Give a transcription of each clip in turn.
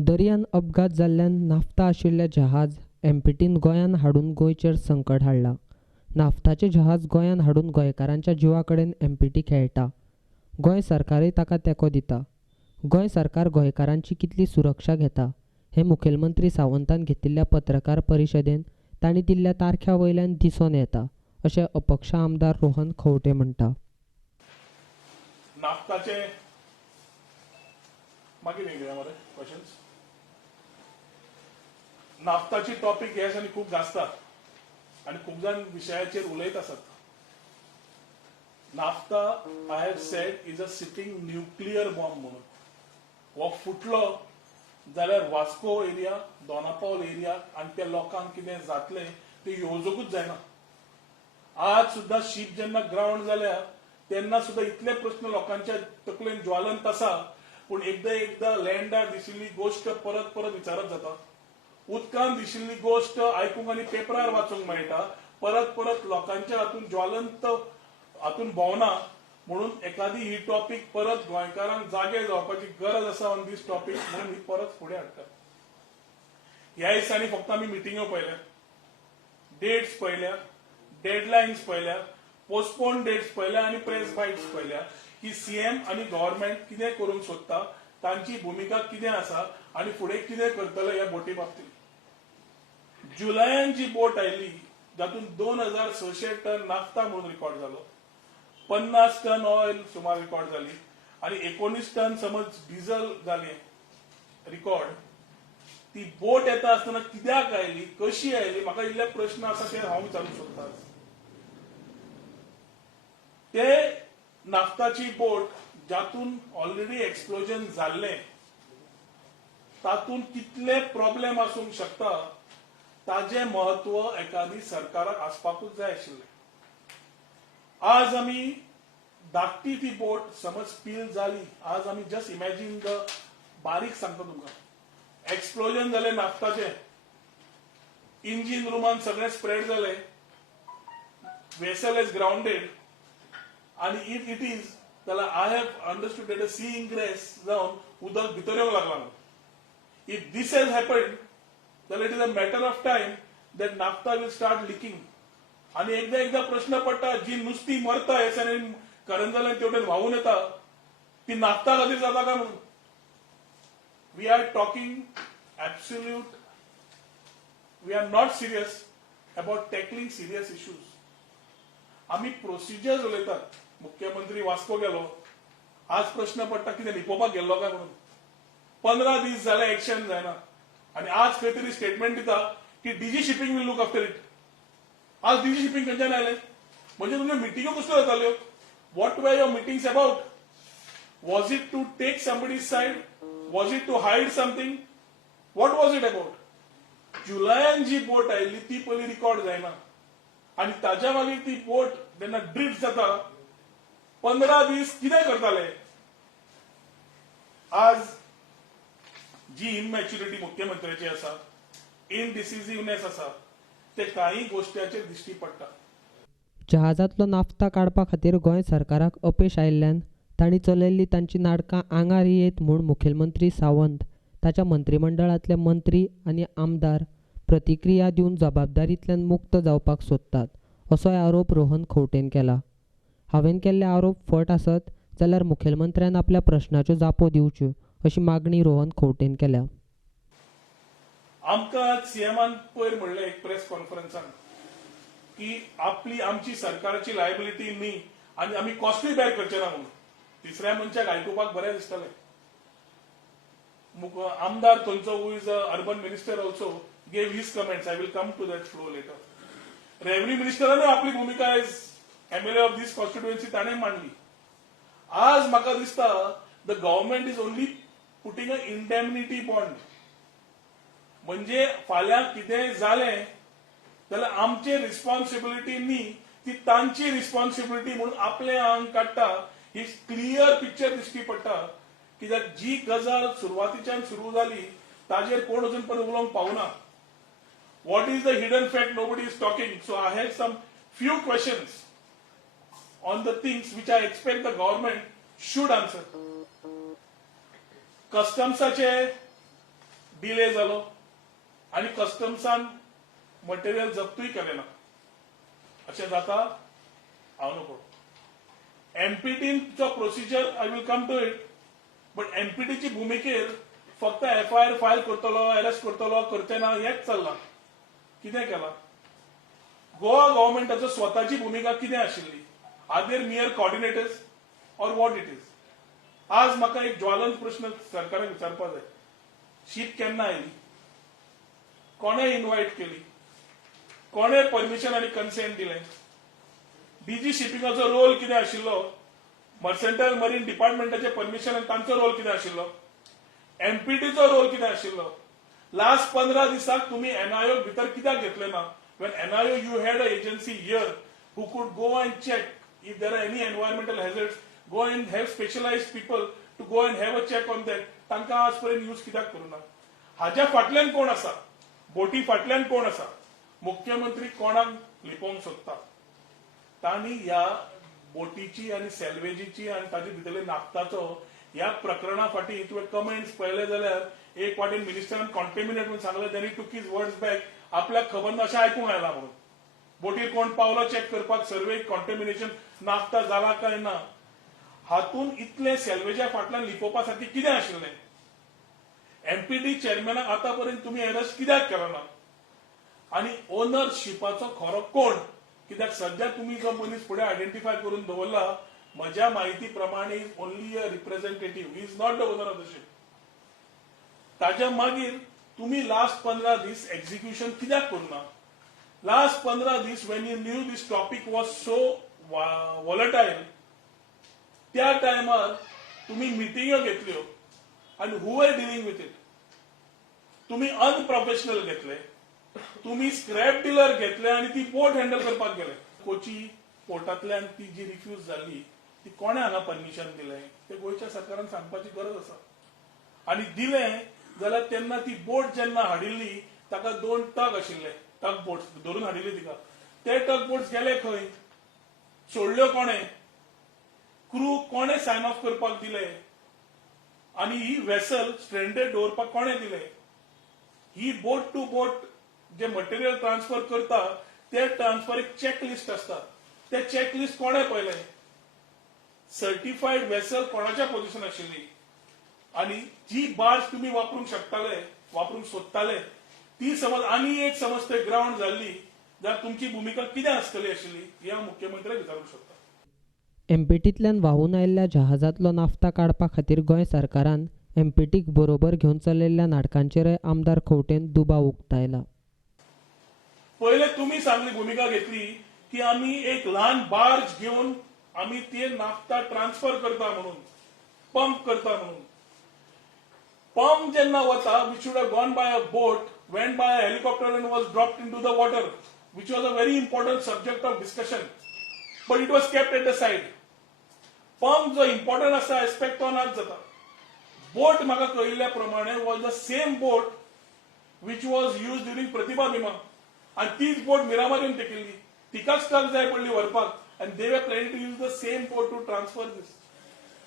दर्यान अपघात जाल्ल्यान नाफ्ता आशिल्लें जहाज एमपीटीन गोंयान हाडून गोंयचेर संकट हाडला. नाफ्ताचें जहाज गोंयान हाडून गोंयकारांच्या जिवा कडेन एमपीटी खेळटा. गोंय सरकारूय ताका तेंको दिता. गोंय सरकार गोंयकारांची कितली सुरक्षा घेता हें मुखेलमंत्री सावंतान घेतिल्ल्या पत्रकार परिशदेंत तांणी दिल्ल्या तारख्या वयल्यान दिसून येता, अशें अपक्ष आमदार रोहन खंवटे म्हणटा. नाफ्ताचे मागीर घेऊया मरे क्वेश्चन्स. नाफ्ताची टॉपिक ह्या दिसांनी खूप गाजतात आणि खूप जण विशयाचेर उलयत आसात. Naphtha I have said is a sitting nuclear bomb म्हणून. हो फुटलो जाल्यार वास्को एरिया, दोनापावल एरिया आणि त्या लोकांक कितें जातलें ते येवजूंकूच जायना. आज सुद्धा शीप जेन्ना ग्राउंड जाल्या तेन्ना सुद्धा इतले प्रश्न लोकांच्या तकलेन ज्वालंत आसा, पूण एकदा लँडार दिशिल्ली गोष्ट परत परत विचारत जाता. उदकान दिशिल्ली गोष्ट आयकूंक आनी पेपरार वाचूंक मेळटा, परत परत लोकांच्या हातून ज्वलंत हातून भोवना. म्हणून एखादी ही टॉपिक परत गोंयकारांक जागे जावपाची गरज आसा ऑन दीस टॉपिक, म्हणून ही परत फुडें हाडटा. ह्या दिसांनी फक्त आमी मिटिंगो पळयल्या, डेट्स पळयल्या, डेडलायन्स पळयल्या, पोस्टपोन डेट्स पळयल्या आणि प्रेस बायट्स पळयल्या की सीएम आनी गव्हर्नमेंट कितें करूंक सोदता, तांची भूमिका कितें आसा आनी फुडें कितें करतले ह्या बोटी बाबतींत. जुलयान जी बोट आयिल्ली जातून 2600 टन नाफ्ता म्हणून रिकॉर्ड जालो, 50 टन ऑयल सुमार रिकॉर्ड जाली आणि 19 टन समज डिझल जाले रिकॉर्ड. ती बोट येता आसतना कित्याक आयली, कशी आयली, म्हाका इल्ले प्रश्न आसा ते हांव विचारूंक सोदतां. ते नाफ्ताची बोट जातून ऑलरेडी एक्सप्लोजन जाल्ले, तातून कितले प्रॉब्लेम आसूंक शकता ताजे महत्व एखादी सरकाराक आसपाकूच जाय आशिल्लें. आज आमी धाकटी ती बोट समज स्पील जाली, आज आमी जस्ट इमॅजिन द बारीक सांगता तुमकां. एक्सप्लोजन जालें नाफ्ताचें, इंजिन रुमान सगळें स्प्रेड जालें, वेसल इज ग्राउंडेड आणि इफ इट इज जाल्यार I have understood that a sea ingress जावन उदक भितर येवंक लागलां. If this has happened then it is a matter of time that naphtha will start leaking. आणि एकदा प्रश्न पडटा, जी नुस्ती मरता हे करंजाल्यान तेवढे व्हावून येता, ती नाफ्ता खातीर जाता काय म्हणून. We are talking absolute, we are not serious about tackling serious issues. आम्ही प्रोसिजर्स उलयतात. मुख्यमंत्री वास्को गेलो, आज प्रश्न पडटा कितें लिपोवपाक गेल्लो काय म्हणून. 15 दीस जाले एक्शन जायना आणि आज खंय तरी स्टेटमेंट दिता की DG shipping will look after it. आज डीजी शिपिंग खंयच्यान आयलें? म्हणजे तुमच्यो मिटिंगो कसल्यो जाताल्यो? What were your meetings about? Was it to take somebody's side? Was it to hide something? What was it about? जुलयान जी बोट आयिल्ली ती पयली रिकॉर्ड जायना आणि ताच्या मागीर ती बोट जेन्ना ड्रिफ्ट जाता 15 दीस कितें करताले. आज जी इमॅच्युरिटी मुख्यमंत्र्याची आसा, इनडिसिसिव्हनेस आसा, ते काही गोष्टींचेर दिश्टी पडटा. जहाजांतलो नाफ्ता काडपा खातीर गोंय सरकाराक अपेस आयिल्ल्यान तांणी चलयल्लीं तांची नाटकां आंगार येत म्हूण मुखेलमंत्री सावंत ताच्या मंत्रिमंडळांतले मंत्री आनी आमदार प्रतिक्रिया दिवन जबाबदारींतल्यान मुक्त जावपाक सोदतात, असोय आरोप रोहन खंवटेन केला. हांवें केल्ले आरोप फट आसत जाल्यार मुखेलमंत्र्यान आपल्या प्रश्नाच्यो जापो दिवच्यो, अशी मागणी रोहन खंवटेन केल्या. आमकां सीएमान पयर म्हणलें एक प्रेस कॉन्फरन्सान की आमची सरकाराची लायबिलिटी न्ही आनी आमी कॉस्टूय बॅर करचे ना म्हणून. तिसऱ्या मनशाक आयकुपाक बरें दिसतलें. आमदार थंयचो who is urban minister also gave his comments. I will come to that flow later. Revenue मिनिस्टरानूय आपली भूमिका as MLA of this constituency ताणें मांडली. आज म्हाका दिसता the government is only putting a indemnity bond. म्हणजे फाल्यां कितेंय जालें जाल्यार आमची रिस्पॉन्सिबिलिटी न्ही, ती तांची रिस्पॉन्सिबिलिटी म्हणून आपले आंग काडटा. ही क्लियर पिक्चर दिश्टी पडटा कित्याक जी गजाल सुरवातीच्यान सुरू जाली ताजेर कोण अजून पर्यंत उलोवंक पावना. What is the hidden fact nobody is talking. So I have some few questions on the things which I expect the government should answer. कस्टम्साचे डिले जालो आणि कस्टम्सान मटेरियल जप्तूय केले ना अशें जाता हांव नको एमपीटीचो procedure I will come to it but एमपीटीची भुमिकेर फक्त एफआयआर फायल करतलो अरेस्ट करतलो करचे ना हेच चल्लां कितें केलां गोवा गव्हर्मेंटाचो स्वताची भूमिका कितें आशिल्ली are there mere coordinators or what it is आज म्हाका एक ज्वलंत प्रश्न सरकाराक विचारपाक जाय शीप केन्ना आयली कोणे इन्व्हाइट केली कोणे परमिशन आनी कन्सेंट दिलें डीजी शिपिंगाचो रोल कितें आशिल्लो मर्सेंटायल मरीन डिपार्टमेंटाचे परमिशन आनी तांचो रोल कितें आशिल्लो एमपीटीचो रोल कितें आशिल्लो लास्ट 15 दिसाक तुमी एनआयओ भितर कित्याक घेतले ना when NIO you had an agency here who could go and check if there are any environmental hazards go and have specialized people to go and have a check on that तांकां आजपर्यंत use कित्याक करूना हाज्या फाटल्यान कोण आसा बोटी फाटल्यान कोण आसा मुख्यमंत्री कोणाक लिपोवंक सोदता तांणी ह्या बोटीची आनी सॅल्वेजीची आनी ताचे भितरले नाफ्ताचो ह्या प्रकरणा फाटी तुवें कमेंट्स पळयले जाल्यार एक वाटेन मिनिस्टरान कॉन्टेमिनेट म्हणून सांगलें देन ही टूक हिज वर्ड्स बॅक आपल्याक खबर ना अशें आयकूंक आयलां म्हणून बोटीर कोण पावलो चॅक करपाक सर्वे कॉन्टेमिनेशन नाफ्ता जाला काय ना हातून इतले सॅल्वेजा फाटल्यान लिपोवपा सारकें कितें आशिल्लें एमपीटी चेअरमॅनाक आतां पर्यंत तुमी अरेस्ट कित्याक केलो ना आनी ओनरशिपाचो खरो कोण कित्याक सध्या तुमी जो मनीस फुडें आयडेंटिफाय करून दवरला म्हज्या म्हायती प्रमाणे is only a representative is not the owner of the ship ताच्या मागीर तुम्ही लास्ट 15 दीस एक्झिक्युशन कित्याक करूना लास्ट 15 दीस when you knew this topic was so volatile त्या टायमार तुम्ही मिटिंग्यो घेतल्यो आणि who are dealing with it तुम्ही अनप्रोफेशनल घेतले तुम्ही स्क्रॅप डीलर घेतले आणि ती बोट हँडल करपाक गेले कोची पोर्टांतल्यान ती जी रिफ्यूज जाली ती कोणे हांगा परमिशन दिलें ते गोंयच्या सरकारान सांगपाची गरज आसा आणि दिलें जाल्यार तेन्ना ती बोट जेन्ना हाडिल्ली ताका 2 टग आशिल्ले टग बोट्स धरून हाडिल्ली तिका ते टग बोट्स गेले खंय सोडल्यो कोणे क्रू कोणे सायन ऑफ करपाक दिले आणि ही वेसल स्ट्रेंडेड दवरपाक कोणे दिले ही बोट टू बोट जे मटेरियल ट्रान्सफर करता ते ट्रान्सफर एक चेकलिस्ट आसता ते चेकलिस्ट कोणे पळयले सर्टिफाईड वेसल कोणाच्या पोझिशन आशिल्ली आणि जी बार्ज तुम्ही वापरूंक शकताले वापरूंक सोदताले ती समज आनी एक समज ते ग्राउंड जाल्ली जाल्यार तुमची भूमिका कितें आसतली आशिल्ली हे हांव मुख्यमंत्र्याक विचारूंक सोदता एमपीटींतल्यान व्हांवून आयिल्ल्या जहाजांतलो नाफ्ता काडपा खातीर गोंय सरकारान एमपीटीक बरोबर घेवन चलयल्ल्या नाटकांचेरय आमदार खंवटेन दुबाव उक्तायला पहिले तुम्ही चांगली भूमिका घेतली की आम्ही एक लहान बार्ज घेऊन आम्ही ते नाफ्ता ट्रान्सफर करता म्हणून पंप करता म्हणून पंप जेन्ना वता we should have gone by a boat went by a helicopter and was dropped into the water which was a very important subject of discussion but it was kept at the side pump जो important आसा aspect तो नाच जाता boat म्हाका कळिल्ल्या प्रमाणे was the same boat which was use during Pratibha विमा आणि तीच बोट मिरामार येऊन टेकिल्ली तिकाच ट्रक जाय पडली व्हरपाक आणि they were planning to use the same boat to transfer this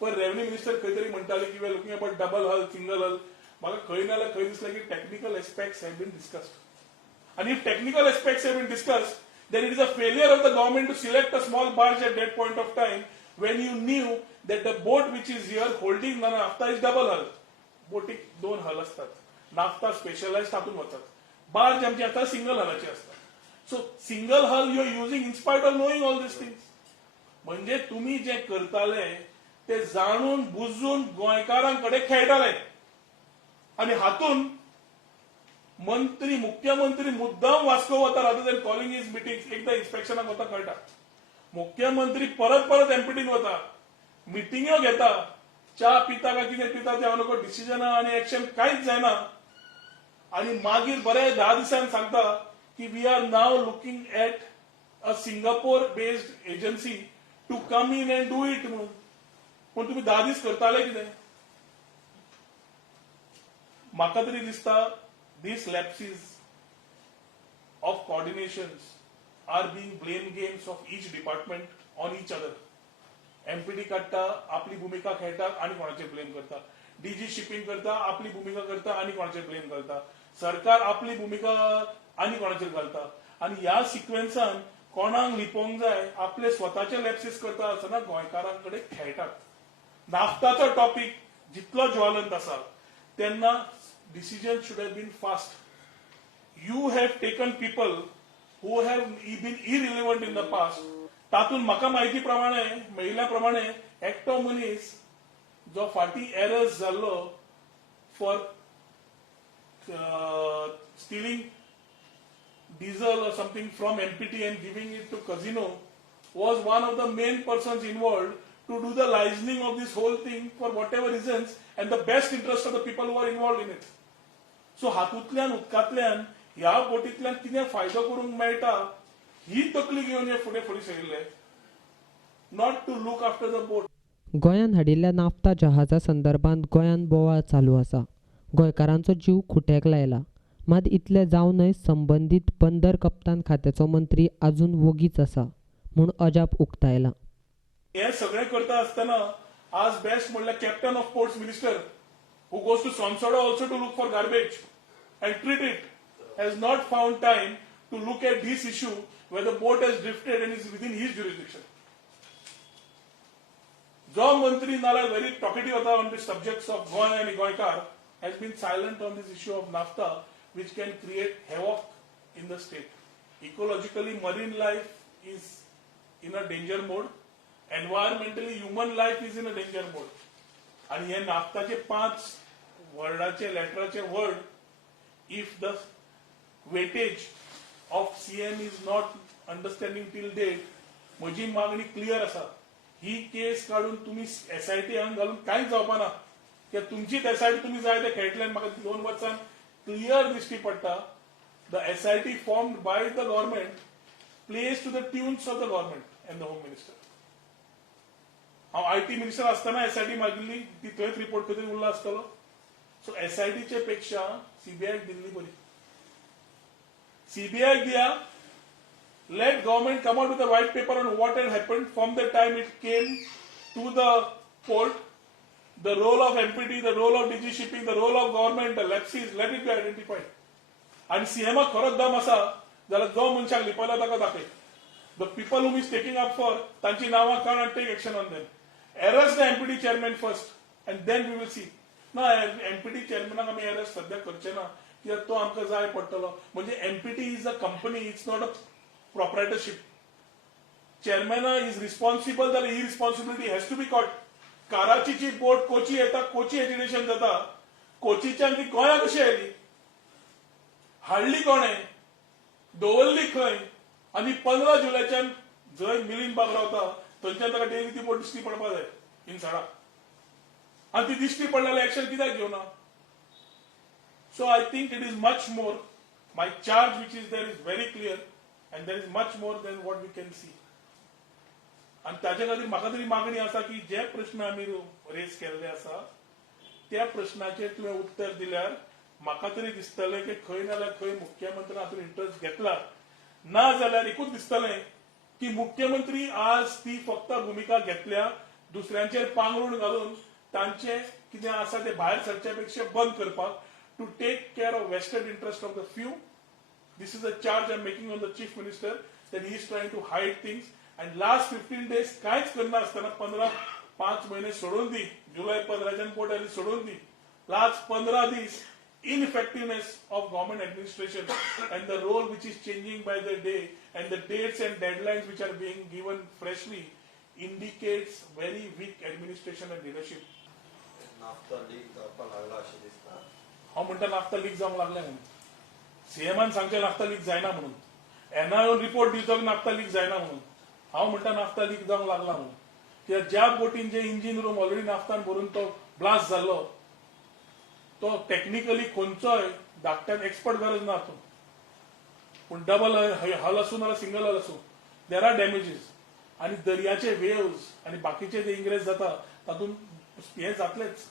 पण रेव्हन्यू मिनिस्टर खंय तरी म्हणटाले की we are looking about double hull single hull म्हाका खंय ना जाल्यार खंय दिसलें की technical aspects have been discussed आणि if technical aspects have been discussed then it is a failure of the government to select a small barge at that point of time when you knew that the boat which is here holding the nafta is double hull. बोटीक 2 हल असतात. Naphtha specialised तातून वतात. Barge आमची आता single हलाची असतात. So single hull you are using in spite of knowing all this things. म्हणजे तुम्ही जे करताले ते जाणून बुजून गोंयकारांकडे खेळटाले आणि हातून मंत्री मुख्यमंत्री मुद्दाम वास्को वता rather than calling his meeting एकदा इन्स्पेक्शनाक वता कळटा मुख्यमंत्री परत परत एमपीटीन वता मिटिंग्यो घेता च्या पिता काय कितें पिता ते हांव नको डिसिजन आनी एक्शन कांयच जायना आणि मागीर बरे 10 दिसांनी सांगता की we are now looking at a Singapore based agency to come in and do it म्हणून पण तुम्ही 10 दीस करताले कितें म्हाका तरी दिसता these lapses of coordinations are being blame games of each department on each other. MPD काढता आपली भूमिका खेळटा आणि कोणाचे ब्लेम करता डीजी शिपिंग करता आपली भूमिका करता आणि कोणाचेर ब्लेम करता, सरकार आपली भूमिका आणि कोणाचेर घालता आणि ह्या सिक्वेन्सान कोणाक लिपोवंक जाय आपले स्वताचे लॅप्सीस करता आसतना गोंयकारांकडे खेळटात. नाफ्ताचो टॉपिक जितलो ज्वलंत आसा तेन्ना decision should have been fast. You have taken people who have been irrelevant in the past. तातूंत म्हाका म्हायती प्रमाणे मेळिल्ल्या प्रमाणे एकटो मनीस जो फाटी एरर्स जाल्लो for Stilling diesel or something from MPT and giving it to casino was one of the main persons involved to do the licensing of this whole thing for whatever reasons and the best interest of the people who are involved in it. So हातूंतल्यान उदकांतल्यान ह्या बोटींतल्यान कितें फायदो करूंक मेळटा ही तकली घेवन हे फुडें फुडें सरिल्ले, not to look after the boat. गोंयान हाडिल्ल्या नाफ्ता जहाजा संदर्भात गोंयान बोवाळ चालू आसा. गोंयकारांचो जीव खुट्याक लायला. मात इतले जावनय संबंदीत बंदर कप्तान खात्याचो मंत्री अजून वगीच आसा म्हूण अजाप उक्तायला. हे सगळें करता आसतना आज बेस्ट म्हणल्यार captain of ports minister who goes to Sonsoda also to look for garbage and treat it, has not found time to look at this issue where the boat has drifted and is within his jurisdiction. जो मंत्री नाल्यार very talkative about on the subjects of Goy and Goykar has been silent on this issue of NAFTA, which can create havoc in the state. Ecologically, marine life is in a danger mode. Environmentally, human life is in a danger mode. आणि हे नाफ्ताचे 5 वर्डाचे लेटराचे word, if the weightage of CM is not understanding till date, म्हजी मागणी clear आसा. ही केस काढून तुम्ही एसआयटी हांगा घालून कांयच जावपा ना. कित्याक तुमचीच एसआयटी तुम्ही जाय ते खेळटल्यान म्हाका 2 वर्सां क्लियर दिश्टी पडटा. The SIT formed by the government plays to the tunes of the government and the home minister. हांव आयटी मिनिस्टर आसतना एसआयटी मागिल्ली, ती थंयच रिपोर्ट करून उरला आसतलो. सो एसआयटीचे पेक्षा सीबीआय दिल्ली बरी. CBI Diya, let government come out with a white paper on what had happened from the time it came to the port, the role of MPT, the role of DG shipping, the role of government, the lapses, let it be identified. आणि सीएमा खरोच दम आसा जाल्यार जो मनशाक लिपयला ताका दाखय. The people whom is taking up for तांची नांवां काड and take action on them. Arrest the MPT chairman first and then we will see. ना MPT chairman आमी arrest सध्या करचे ना कित्याक तो आमकां जाय पडटलो. म्हणजे MPT is a company, it's not a proprietorship. Chairman is responsible, that irresponsibility has to be caught. कराचीची बोट कोची येता, कोची एजिटेशन जाता, कोचीच्यान ती गोंया कशी आयली, हाडली कोणे, दवरली खंय, आणि 15 जुलैच्यान जंय मिलिंद बाग रावता थंयच्यान ताका डेली ती बोट दिश्टी पडपा जाय इन्साडा. आणि ती दिश्टी पडलेले एक्शन कित्याक घेवना. So I think it is much more. My charge which is there is very clear and there is much more than what we can see. आणि ताच्या खातीर म्हाका तरी मागणी आसा की जे प्रश्न आमी रेज केल्ले आसा त्या प्रश्नाचेर तुवें उत्तर दिल्यार म्हाका तरी दिसतलें की खंय नाल्यार खंय मुख्यमंत्र्यान हातूंत इंटरेस्ट घेतला. ना जाल्यार एकूच दिसतलें की मुख्यमंत्री आज ती फक्त भूमिका घेतल्या दुसऱ्यांचेर पांगरूण घालून तांचे कितें आसा ते भायर सरचे पेक्षा बंद करपाक, to take care of vested interest of the few. This is a charge I'm making on the chief minister that he is trying to hide things. And last 15 days कांयच करना आसतना 5 महिने सोडून दी, जुलै 15 पोट आयली सोडून दी. लास्ट 15 दीस ineffectiveness of government administration and the role which is changing by the day and the dates and deadlines which are being given freshly indicates very weak administration and leadership. Naphtha leak जावपाक लागला अशें दिसता. हांव म्हणटा naphtha leak जावंक लागलें म्हणून. सीएमान सांगचे नाफ्ता लीक जायना म्हणून, एनआयओन रिपोर्ट दिवचो नाफ्ता लीक जायना म्हणून. हांव म्हणटा नाफ्ता लीक जावंक लागला म्हणून. कित्याक ज्या बोटीन जे इंजिन रूम ऑलरेडी नाफ्तान भरून तो ब्लास्ट जाल्लो तो टेक्निकली खंयचोय धाकट्यान एक्सपर्ट गरज ना हातूंत. पूण डबल हल आसूं नाल्यार सिंगल हल आसूं, देर आर डॅमेजीस. आणि दर्याचे वेव्स आणि बाकीचे जे इंग्रेज जाता तातूंत हे जातलेच.